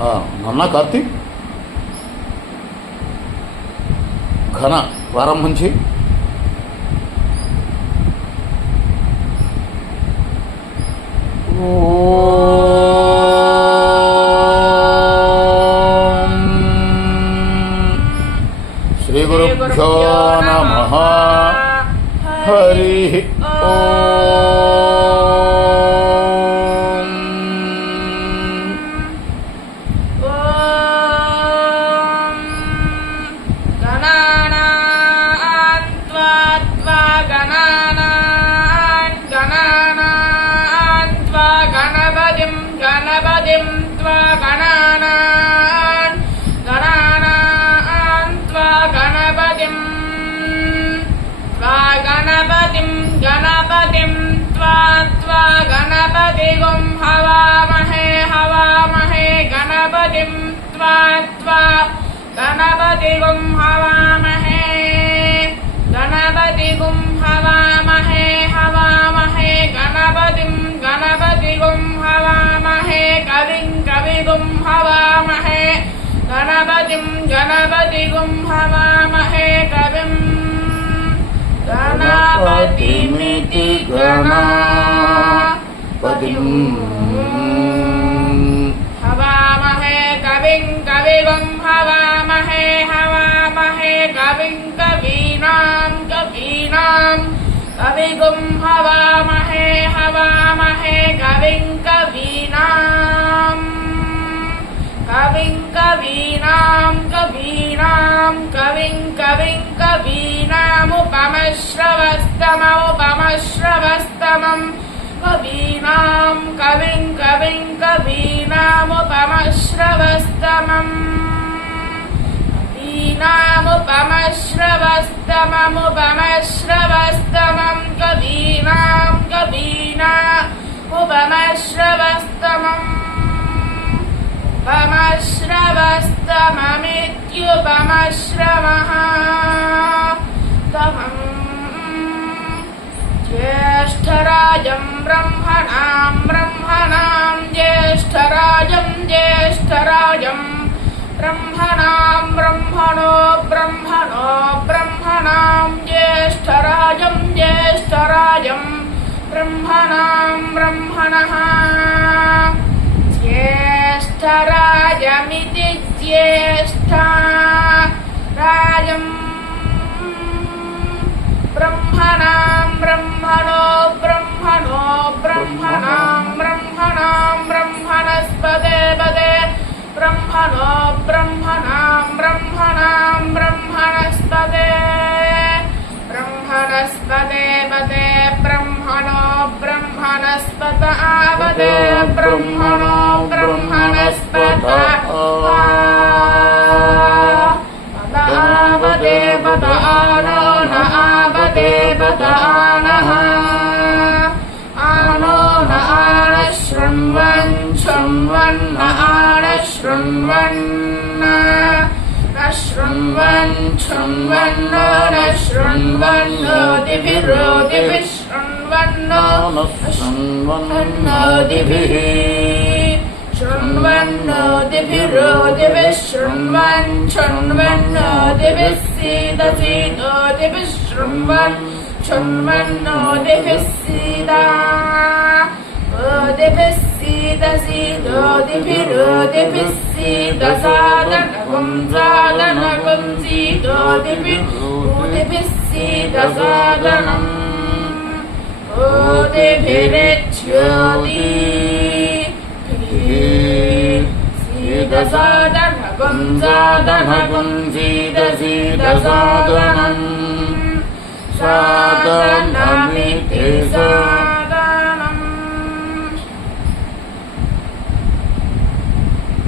నాన్న కార్తీక్ ఘన ప్రారంభం చేయి. శ్రీ గురుభ్యో నమః. హరి ఓం. గణానాన్ త్వా త్వా గణానాన్ గణానాన్ త్వా గణపతిం గణపతిం త్వా గణానాన్ గణానాన్ త్వా గణపతిం త్వా గణపతిం గణపతిం త్వా త్వా గణపతిగుం హవామహే హవామహే గణపతిం త్వా త్వా గణపతిగుం హవామహే గణపతిగుం హవామహే హవామహే గణపతిం గణపతిగుం హవామహే కవిం కవిగుం హవామహే గణపతిం గణపతిగుం హవామహే కవిం గణపతిమితి గణపతిం హవామహే కవిం కవిగుం హవామహే హవామహే కవిం కవీనాం కవీనాం కవిగుం హవామహే హవామహే కవిం కవీనాం కవిం కవీనాం కవీనాం కవిం కవిం కవీనాముపమశ్రవస్తమం కవీనాం కవిం కవిం కవీనాముపమశ్రవస్తమం కవీనాముపమశ్రవస్తమముపమశ్రవస్తమం కవీనాం కవీనాముపమశ్రవస్తమం ఉపమశ్రవస్తమమిత్యుపమశ్రవః తమం జ్యేష్ఠరాజం బ్రహ్మణాం బ్రహ్మణాం జ్యేష్ఠరాజం జ్యేష్ఠరాజం బ్రహ్మణాం బ్రహ్మణో బ్రహ్మణో బ్రహ్మణాం జ్యేష్ఠరాజం జ్యేష్ఠరాజం బ్రహ్మణాం బ్రహ్మణః జ్యేష్ఠరాజమితి జ్యేష్ఠరాజం బ్రహ్మణాం బ్రహ్మణో బ్రహ్మణో బ్రహ్మణాం బ్రహ్మణాం బ్రహ్మణస్పదే పదే బ్రహ్మణో బ్రహ్మణాం బ్రహ్మణాం బ్రహ్మణస్పదే బ్రహ్మణస్పదే పదే బ్రహ్మణో బ్రహ్మణస్పత ఆపదే బ్రహ్మణో బ్రహ్మణస్పత ఆపదే పద ఆనో న ఆపదే పద ఆనః ఆనో న ఆన శృణ్వన్ శృణ్వన్ న ఆన శృణ్వన్ న శృణ్వన్ శృణ్వన్నో న శృణ్వన్నోదిభిరోదిభిః శృణ్వన్నో శృణ్వన్నోదిభిః శృణ్వన్నోదిభిరోదిభిః శృణ్వన్ శృణ్వన్నోదిభిः సీదసీదోదిభిः శృణ్వన్ శృణ్వన్నోదిభిः సీదా ఓదిభిः సీదసీదోదిభిరోదిభిः సీదసాదనగుం సాదనగుం సీదోదిభిः ఓదిభిः సీదసాదనం ఓదిభిరిచ్యోదిభిः సీదసాదనగుం సాదనగుం సీదసీదసాదనం సాదనమి